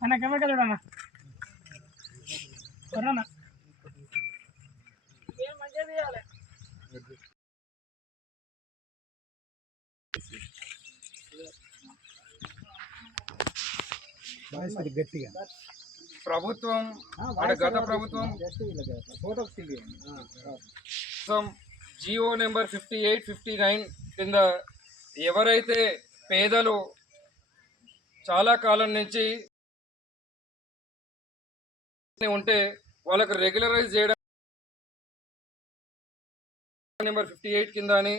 అన్న కెమెరా తీయాలి గట్టిగా. ప్రభుత్వం గత ప్రభుత్వం. Jio number fifty eight fifty nine కింద ఎవరైతే పేదలు చాలా కాలం నుంచి ఉంటే వాళ్ళకు రెగ్యులరైజ్ చేయడం నెంబర్ ఫిఫ్టీ ఎయిట్ కింద అని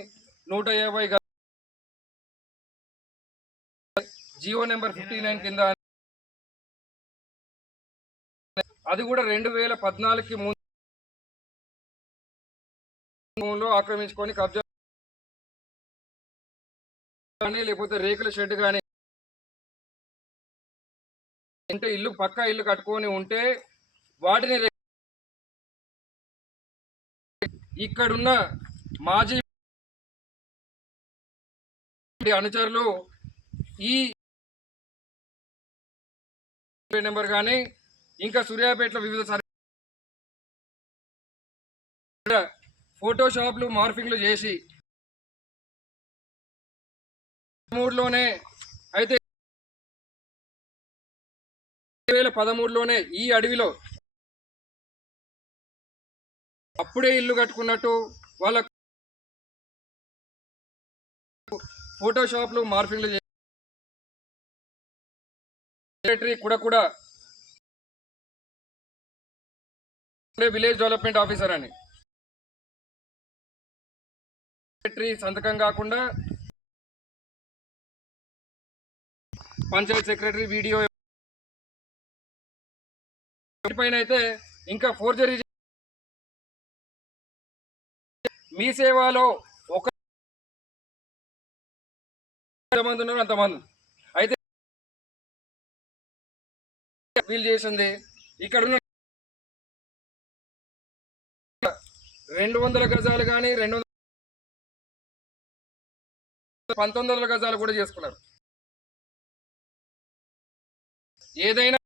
నూట యాభై జియో నెంబర్ ఫిఫ్టీ నైన్ కింద అని అది కూడా రెండు వేల పద్నాలుగుకి ముందు ఆక్రమించుకొని కబ్జా కానీ లేకపోతే రేకుల షెడ్ కానీ అంటే ఇల్లు పక్క ఇల్లు కట్టుకొని ఉంటే వాటిని ఇక్కడున్న మాజీ అనుచరులు ఈ నెంబర్ కానీ ఇంకా సూర్యాపేటలో వివిధ ఫోటోషాప్లు మార్ఫింగ్లు చేసి మూడులోనే అయితే రెండు వేల పదమూడులోనే ఈ అడవిలో అప్పుడే ఇల్లు కట్టుకున్నట్టు వాళ్ళ ఫోటోషాప్లు మార్ఫింగ్లు సెక్రటరీ కూడా కూడా విలేజ్ డెవలప్మెంట్ ఆఫీసర్ అని. సెక్రటరీ సంతకం కాకుండా పంచాయత్ సెక్రటరీ వీడియో పైన అయితే ఇంకా ఫోర్జరీ మీ సేవలో ఒక ఎంతమంది ఉన్నారు? అంతమంది. అయితే వీళ్ళు చేసింది ఇక్కడ ఉన్న రెండు వందల గజాలు కానీ రెండు వందల పంతొమ్మిది వందల గజాలు కూడా చేసుకున్నారు. ఏదైనా